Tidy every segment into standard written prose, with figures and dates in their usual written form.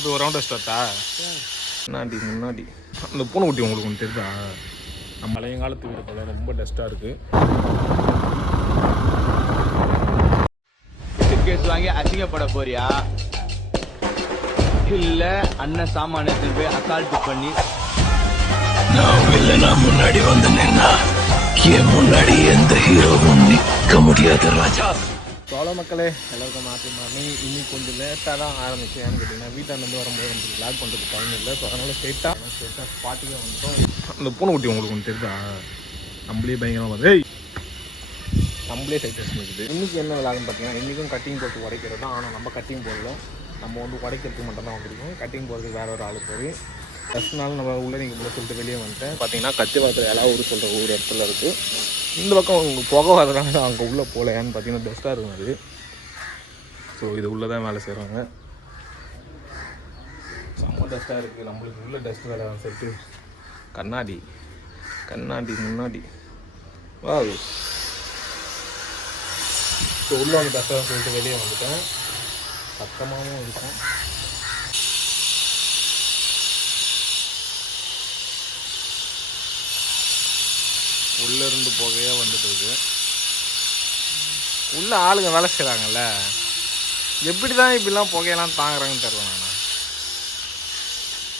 இது ஒரு ரவுண்ட் ஸ்டார்ட்டா முன்னாடி முன்னாடி அந்த பூனைக்குட்டி உங்களுக்கு ஒன்று தெரியுதா? நம்ம பழைய காலத்து வீடு போல ரொம்ப டஸ்ட்டாக இருக்குது. கேஸ் வாங்கி அசிங்கப்பட போறியா இல்ல அண்ணன் சாமானியத்தில் போய் அசால்ட் பண்ணி நான் முன்னாடி வந்து நின்னா என் முன்னாடி எந்த ஹீரோவும் நிற்க முடியாது ராஜா. சோழ மக்களே எல்லாருக்கும் மாற்றி மாறி இன்னைக்கு கொஞ்சம் லேட்டாக தான் ஆரம்பிச்சேன். ஏன்னு கேட்டிங்கன்னா வீட்டிலேருந்து வரும்போது நமக்கு விளாக் பண்ணுறதுக்கு டைம் இல்லை. ஸோ அதனால் ஸ்ட்ரெயிட்டாக ஸ்பாட்டுக்கே வந்துட்டோம். அந்த பூனைக்குட்டி உங்களுக்கு ஒன்று தெரியுதா? நம்மளே பயங்கரமாக பார்த்து நம்மளே சைட்டஸ் இருக்குது. இன்றைக்கி என்ன விளாக்னு பார்த்தீங்கன்னா இன்றைக்கும் கட்டிங் போட்டு உடைக்கிறது தான். ஆனால் நம்ம கட்டிங் போடல, நம்ம வந்து உடைக்கிறதுக்கு மட்டும் தான் வந்துருக்கோம். கட்டிங் போடுறதுக்கு வேறு ஒரு ஆள் போய் ஃபஸ்ட் நாள் நம்ம உள்ளே நீங்கள் கூட சொல்லிட்டு வெளியே வந்துட்டேன். பார்த்தீங்கன்னா கத்திவாரத்தில் எல்லா ஊர் சொல்கிற ஊர் இடத்துல இருக்குது. இந்த பக்கம் உங்கள் புகை வரதுனால அங்கே உள்ளே போகல. ஏன்னு பார்த்தீங்கன்னா டஸ்ட்டாக இருக்கும் அது. ஸோ இது உள்ளே தான் வேலை செய்கிறாங்க. செம்ம டஸ்ட்டாக இருக்குது. நம்மளுக்கு உள்ள டஸ்ட் வேலை சொல்லிட்டு கண்ணாடி கண்ணாடி முன்னாடி வா. ஸோ உள்ளே வந்து டஸ்ட்டாக சொல்லிட்டு வெளியே வந்துட்டேன். சத்தமாகவும் இருக்கும். உள்ளேருந்து புகையாக வந்துட்டு இருக்கு. உள்ள ஆளுங்க வேலை செய்கிறாங்கல்ல, எப்படி தான் இப்படிலாம் புகையெல்லாம் தாங்குறாங்கன்னு தெரியல. நான்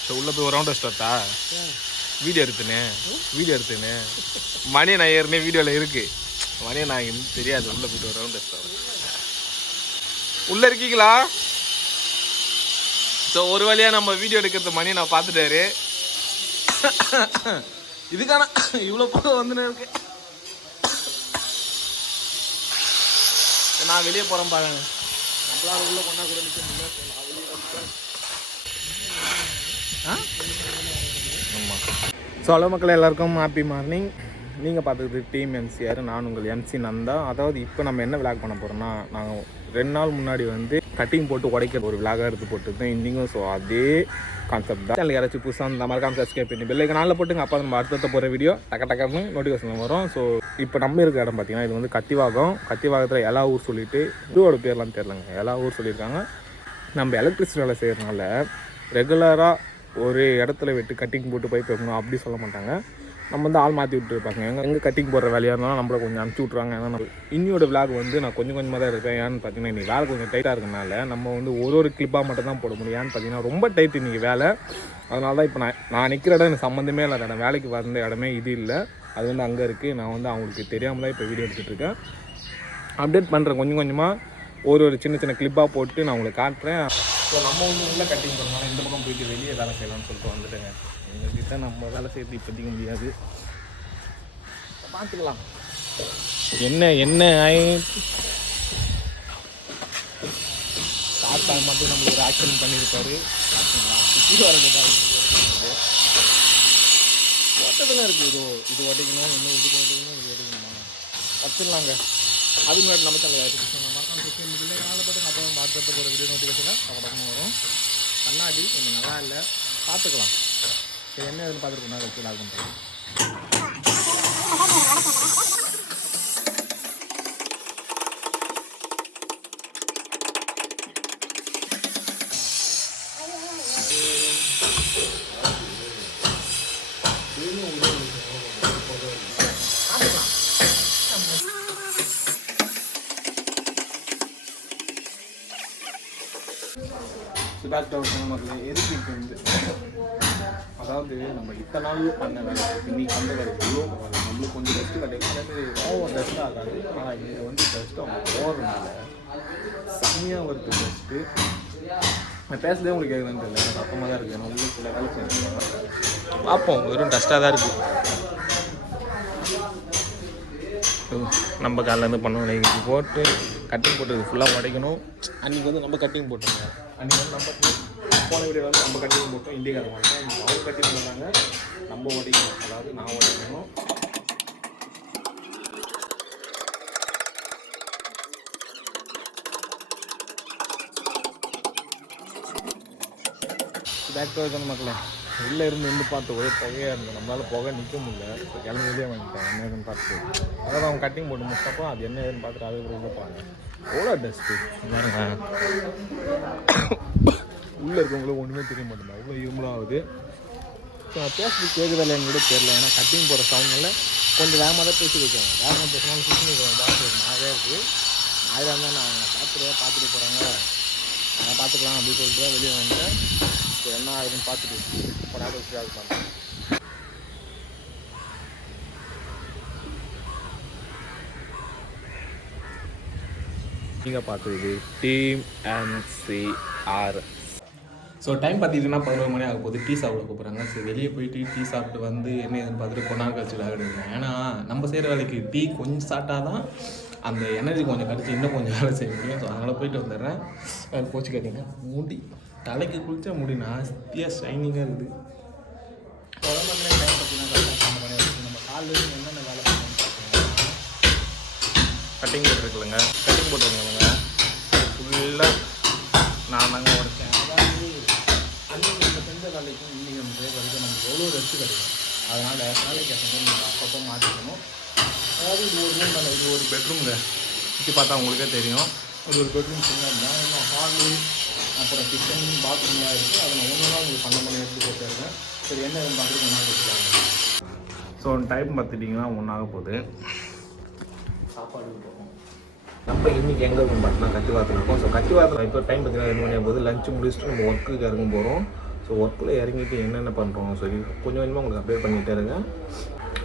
ஸோ உள்ளே போய் ஒரு ரவுண்ட் ஸ்டார்ட்டா வீடியோ எடுத்துன்னு மணி நான் ஏற்கனவே வீடியோவில் இருக்குது. மணியை நான் எனக்கு தெரியாது. உள்ளே போய்ட்டு ஒரு ரவுண்ட் ஸ்டார்ட். உள்ளே இருக்கீங்களா? ஸோ ஒரு வழியாக நம்ம வீடியோ எடுக்கிறது மணி நான் பார்த்துட்டாரு. இதுக்கான இவ்வளோ பக்கம் வந்துன்னு இருக்கு. நான் வெளியே போகிறேன் பாருங்க. நம்மளால உள்ள கொண்டா கூட நிற்க முடியல. ஆமாம். ஸோ ஹலோ மக்கள் எல்லாருக்கும் ஹாப்பி மார்னிங். நீங்கள் பார்த்துக்கிட்டு டீம் எம்சிஆர், நான் உங்கள் எம்சி நந்தா. அதாவது இப்போ நம்ம என்ன விளாக் பண்ண போகிறோம்னா, நாங்கள் 2 நாள் முன்னாடி வந்து கட்டிங் போட்டு உடைக்கிற ஒரு விளாகாக எடுத்து போட்டுருந்தேன் இன்றைக்கும். ஸோ அதே கான்செப்ட் தான். சேனல் யாராச்சும் புதுசாக இந்த மாதிரி சப்ஸ்கிரைப் பண்ணி பெல்லைக்கு நாளில் போட்டுங்க. அப்போ நம்ம அடுத்த போகிற வீடியோ டக்குன்னு நோட்டிஃபிகேஷன் வரும். ஸோ இப்போ நம்ம இருக்க இடம் பார்த்தீங்கன்னா இது வந்து கத்திவாகத்தில் எல்லா ஊர் சொல்லிட்டு இதோட பேர்லாம் தெரிலங்க. எல்லா ஊர் சொல்லியிருக்காங்க. நம்ம எலக்ட்ரிசிட்டி வேலை செய்கிறதுனால ரெகுலராக ஒரு இடத்துல விட்டு கட்டிங் போட்டு போய் போகணும் அப்படி சொல்ல மாட்டாங்க. நம்ம வந்து ஆள் மாற்றி விட்டுருப்பாங்க. எங்கே கட்டிங் போடுற வேலையாக இருந்தாலும் நம்மளை கொஞ்சம் அனுப்பிச்சி விட்ருவாங்க. ஏன்னா நம்ம இன்னியோட விளாக் வந்து நான் கொஞ்சம் கொஞ்சமாக தான் இருப்பேன். ஏன்னு பார்த்தீங்கன்னா இன்றைக்கி வேலை கொஞ்சம் டைட்டாக இருக்கனால நம்ம வந்து ஒரு கிளிப்பாக மட்டும் தான் போட முடியும். ஏன்னு பார்த்தீங்கன்னா ரொம்ப டைட் இன்றைக்கி வேலை. அதனால தான் இப்போ நான் நிற்கிற இடம் எனக்கு சம்மந்தமே இல்லாத இடம். வேலைக்கு வந்த இடமே இது இல்லை, அது வந்து அங்கே இருக்குது. நான் வந்து அவங்களுக்கு தெரியாமல் தான் இப்போ வீடியோ எடுத்துகிட்ருக்கேன். அப்டேட் பண்ணுறேன் கொஞ்சம் கொஞ்சமாக. ஒரு சின்ன கிளிப்பாக போட்டு நான் உங்களுக்கு காட்டுறேன். ஸோ நம்ம வந்து உள்ளே கட்டிங் பண்ணுறோம். இந்த பக்கம் போயிட்டு வெளியே வேலை செய்யலாம்னு சொல்லிட்டு வந்துட்டேங்க. எங்கள்கிட்ட நம்ம வேலை செய்யறது இப்போதைக்கு முடியாது, பார்த்துக்கலாம். என்ன தாத்தா மட்டும் நம்மளுக்கு ஒரு ஆக்ஷன் பண்ணியிருக்காரு. சுற்றி வரதுதான் ஓட்டத்தில் இருக்குது. இது உடைக்கணும், இன்னும் இதுக்கு உடைக்கணும், இது உடைக்கணுமா வச்சிடலாங்க. அது முன்னாடி நம்ம சேனல் நாளைப்பட்டு அப்போ நம்ம அடுத்த போகிற வீடியோ நோட்டிஃபிகேஷன் பக்கமாக வரும். கண்ணாடி கொஞ்சம் நல்லா இல்லை, பார்த்துக்கலாம். சரி, என்ன எதுன்னு பார்த்துருக்கோம். நான் வச்சு லாக் பண்ணுறேன். எதுக்கு இப்போ வந்து அதாவது நம்ம இத்தனை நாள் பண்ண வேலை இன்னைக்கு அந்த வேலை எவ்வளோ நம்மளுக்கு கொஞ்சம் டஸ்ட்டு கிடைக்கும். அதேமாதிரி ஓவர் டஸ்ட் ஆகாது. ஆனால் இங்கே வந்து டஸ்ட்டு அவங்க போகிறதுனால செம்மையாக வருது டஸ்ட்டு. நான் பேசுறதே உங்களுக்கு கேட்குதுன்னு தெரியல, எனக்கு அப்பமாக தான் இருக்குது. நான் உங்களுக்கு வேலை செஞ்சுருக்கேன். பார்ப்போம், வெறும் டஸ்ட்டாக தான் இருக்குது. நம்ம காலிலேருந்து பண்ணணும். இன்றைக்கி போட்டு கட்டிங் போட்டு ஃபுல்லாக உடைக்கணும். அன்றைக்கி வந்து நம்ம கட்டிங் போட்டோங்க. அன்றைக்கி வந்து நம்ம போன வீடியோ வந்து நம்ம கட்டிங் போட்டோம். இண்டிகாரம் வாங்கிட்டோம். அவங்க கட்டிங் பண்ணாங்க, நம்ம உடைக்கணும். அதாவது நான் உடைக்கணும். பேக் டு தானே மக்களே. உள்ளே இருந்து பார்த்து ஒரே புகையாக இருந்தது. நம்மளால் புகை நிற்க முடியல. கிளம்பியே வாங்கிட்டேன் என்ன ஏதுன்னு பார்த்து. அதாவது அவங்க கட்டிங் போட்டு முடிச்சப்போ அது என்ன ஏதுன்னு பார்த்துட்டு அது கூட உள்ள பாருங்க எவ்வளோ டஸ்ட்டு பாருங்க. உள்ளே இருக்கவங்களுக்கு ஒன்றுமே தெரிய மாட்டேங்குது, அவ்வளோ இருமலாகுது. ஸோ நான் பேசுறது கேட்குதா இல்லைன்னு கூட தெரியல, ஏன்னா கட்டிங் போகிற சவுண்டில் கொஞ்சம் வேகமாக தான் பேசி வைக்கிறேன். வேகமாக பேசினாலும் சுற்றி வைக்கிறேன், பாஸ் ஒரு மாதிரியாக இருக்குது. ஆயிரம் இருந்தால் நான் பார்த்துட்டு போகிறாங்க, நான் பார்த்துக்கலாம் அப்படின்னு சொல்லிட்டு தான் வெளியே வந்துட்டேன். ஸோ என்ன ஆகுதுன்னு பார்த்துட்டு படாத வச்சு அது பண்ணுறேன். நீங்கள் பார்த்தது டீம் NCR. ஸோ டைம் பார்த்திங்கன்னா 11 மணி ஆக போகுது. டீ சாப்பிட கூப்பிட்றாங்க. சரி வெளியே போயிட்டு டீ சாப்பிட்டு வந்து என்ன ஏதுன்னு பார்த்துட்டு கொண்டாந்து கழிச்சு விளையாடுவேன். ஏன்னா நம்ம செய்கிற வேலைக்கு டீ கொஞ்சம் சாப்பிட்டா தான் அந்த எனர்ஜி கொஞ்சம் கிடச்சி இன்னும் கொஞ்சம் வேலை செய்ய முடியும். ஸோ அதனால் போயிட்டு வந்துடுறேன். போச்சு கேட்டிங்கன்னா முடி தலைக்கு குளிச்சா முடி நாஸ்தியாக ஷைனிங்காக இருக்குது. குழம்புல டைம் பார்த்தீங்கன்னா நம்ம காலையில் என்னென்ன வேலை பண்ணணும்னு பார்த்தீங்கன்னா கட்டிங் போட்டுருக்குல்லங்க, கட்டிங் போட்டுருக்கலங்க ஃபுல்லாக நான் தாங்க உடைச்சேன். அதாவது அன்றைக்கி நம்ம செஞ்ச வேலைக்கும் இன்றைக்கி நம்ம செய்ய வரைக்கும் நமக்கு எவ்வளோ ரெஸ்ட் கிடைக்கும். அதனால் வேலைக்கு ஏற்ற மாதிரி நம்ம அப்பப்போ மாற்றிக்கணும். அதாவது இது ஒரு ரூம் தானே, இது ஒரு பெட்ரூம்ங்க. சுற்றி பார்த்தா உங்களுக்கே தெரியும். இது ஒரு பெட்ரூம் சின்னதுதான். இன்னும் ஹாலு அப்புறம் கிச்சன் பாத்ரூம்லாம் இருக்குது. அதை நான் ஒன்று தான் உங்களுக்கு பண்ண எடுத்து போட்டுருக்கேன். சரி என்ன பார்த்துட்டு ஒன்றா வச்சுக்காங்க. ஸோ டைம் பார்த்துட்டிங்கன்னா ஒன்றாக போகுது. சாப்பாடு போகும். நம்ம இன்றைக்கி எங்கே இருக்கும் பார்த்தீங்கன்னா கத்திவாரத்தில் இருக்கும். ஸோ கத்திவாரத்தில் இப்போ டைம் பார்த்தீங்கன்னா 2 மணி ஆகும்போது லஞ்சு முடிச்சுட்டு நம்ம ஒர்க்குக்கு இறங்க போகிறோம். ஸோ ஒர்க்கில் இறங்கிட்டு என்னென்ன பண்ணுறோம் சரி கொஞ்சம் கொஞ்சமாக உங்களுக்கு அப்டேட் பண்ணிகிட்டே இருக்கேன்.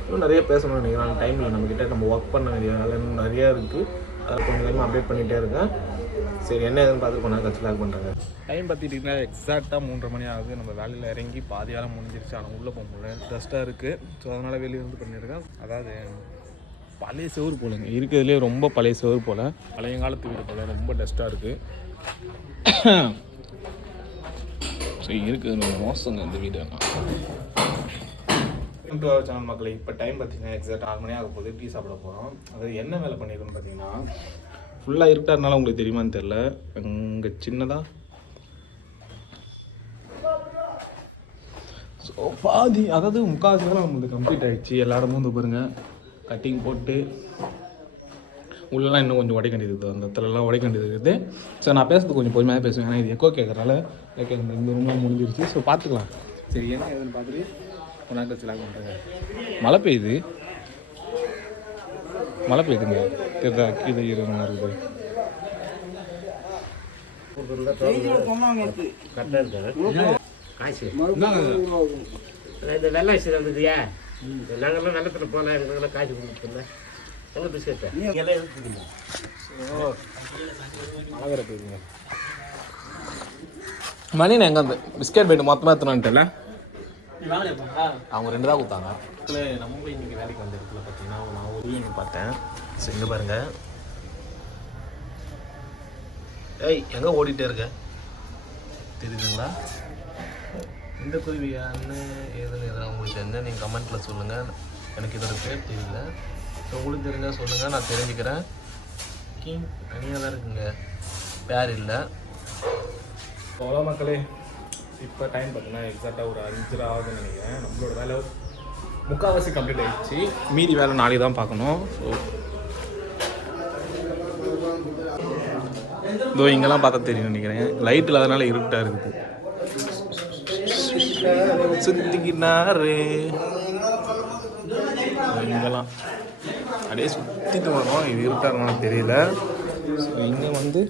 இன்னும் நிறைய பேசணும்னு நினைக்கிறேன். டைமில் நம்மக்கிட்ட நம்ம ஒர்க் பண்ண வேண்டிய வேலை இன்னும் நிறையா இருக்குது. அதை கொஞ்சம் கொஞ்சமாக அப்டேட் பண்ணிகிட்டே இருக்கேன். சரி என்ன எதுன்னு பார்த்து கொஞ்சம் நேரம் கட்சி லாக் பண்ணுறாங்க. டைம் பார்த்துட்டிங்கன்னா எக்ஸாக்டாக 3:30 மணி ஆகுது. நம்ம வேலையில் இறங்கி பாதியாரம் முடிஞ்சிருச்சு. ஆனால் உள்ளே போக முடியல, டஸ்ட்டாக இருக்குது. ஸோ அதனால் வெளியே வந்து பண்ணியிருக்கேன். அதாவது பழைய செவரு போலங்க, இருக்கிறதுலே ரொம்ப பழைய செவரு போல், பழைய காலத்து வீடு போல் ரொம்ப டஸ்ட்டாக இருக்குது. ஸோ இருக்குது ரொம்ப மோசங்க இந்த வீடு. சேனல் மக்களை இப்போ டைம் பார்த்தீங்கன்னா எக்ஸாக்ட் 6 மணி ஆக போகுது. டீ சாப்பிட போகிறோம். அது என்ன வேலை பண்ணியிருக்கோன்னு பார்த்தீங்கன்னா ஃபுல்லாக இருட்டாருனால உங்களுக்கு தெரியுமான்னு தெரில, இங்கே சின்னதாக ஸோ பாதி அதாவது 3/4 வேலை நம்மளுக்கு கம்ப்ளீட் ஆகிடுச்சு. எல்லாரும் வந்து பாருங்கள் கட்டிங் போட்டு உள்ளெல்லாம் இன்னும் கொஞ்சம் உடைக்க வேண்டியது இருக்குது, அந்த இடத்துலலாம் உடைக்க வேண்டியது இருக்குது. ஸோ நான் பேசுறது கொஞ்சம் பொறுமையாக பேசுவேன், ஏன்னா இது எக்கோ கேட்குறனால இந்த ரூம்லாம் முடிஞ்சிருச்சு. ஸோ பார்த்துக்கலாம். சரி என்ன ஏதுன்னு பார்த்துட்டு கொஞ்ச நேரம் கழிச்சு லாக் பண்ணுறேங்க. மழை பெய்யுதுங்க, தெரியுதா? கீழே ஈரமாக இருக்குது. இந்த வெள்ளை அரிசி வந்துதுயா, நாங்கள்லாம் வெள்ளத்தில் போனால் எங்களுக்கெல்லாம் காய்ச்சி கொடுத்துருல எங்கே பிஸ்கெட்டு எல்லாம் இருக்குதுங்க. மழை பெய்யுதுங்க. மணின்னு எங்கே வந்து பிஸ்கெட் போய்ட்டு மொத்தமாக எடுத்துனான்ட்டுல அவங்க 2 தான் கொடுத்தாங்க. நம்ம போய் இன்றைக்கி வேலைக்கு வந்த இடத்துல பார்த்தீங்கன்னா நான் ஒரு யூனிட் பார்த்தேன். ஸோ இங்கே பாருங்கள், ஏய் எங்கே ஓடிட்டே இருக்க தெரியுதுங்களா? இந்த குருவியான்னு ஏதுன்னு எதுனா உங்களுக்கு தெரிஞ்சால் நீங்கள் கமெண்ட்டில் சொல்லுங்கள். எனக்கு இதோட பேர் தெரியல. ஸோ உங்களுக்கு தெரிஞ்சால் சொல்லுங்கள், நான் தெரிஞ்சுக்கிறேன். கிங் தனியாக தான் இருக்குங்க, பேர் இல்லை. அவ்வளோ மக்களே, இப்போ டைம் பார்த்தீங்கன்னா எக்ஸாக்டாக ஒரு 5:30 ஆகுதுன்னு நினைக்கிறேன். நம்மளோட வேலை 3/4 கம்ப்ளீட் ஆகிடுச்சு. மீதி வேலை நாளைக்கு தான் பார்க்கணும். ஸோ இதோ இங்கெல்லாம் பார்த்தா தெரியும் நினைக்கிறேன், லைட்டில் அதனால் இருட்டாக இருக்குது. சுற்றிக்கினாரு இங்கெல்லாம் அப்படியே சுற்றிட்டு வரோம். இது இருட்டாக இருந்தாலும் தெரியல. ஸோ இங்கே வந்து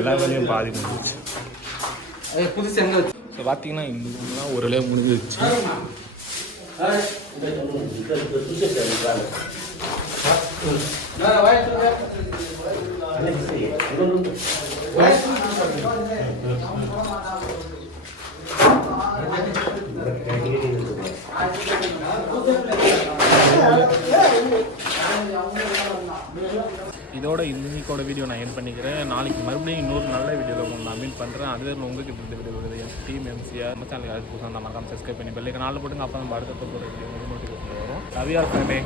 எல்லா வேலையும் பாதி முடிஞ்சிச்சு. ஸோ பார்த்தீங்கன்னா இந்த ரூம்லாம் ஒரு வேலையாக முடிஞ்சிருச்சு. இதோட இன்னைக்கோட வீடியோ நான் என் பண்ணிக்கிறேன். நாளைக்கு மறுபடியும் இன்னொரு நல்ல வீடியோவில் நான் மீட் பண்ணுறேன். அதுவே உங்ககிட்ட இந்த வீடியோ வருது. என் டீம் NCR நம்ம சேனலுக்கு புதுசாக நான் மறக்காமல் சப்ஸ்கிரைப் பண்ணி பெல்லைக்கு நாளில் போட்டுங்க. அப்போ நம்ம அடுத்த வீடியோ நோட்டிஃபிகேஷன் வரும். ரவியார் ஃபேமே.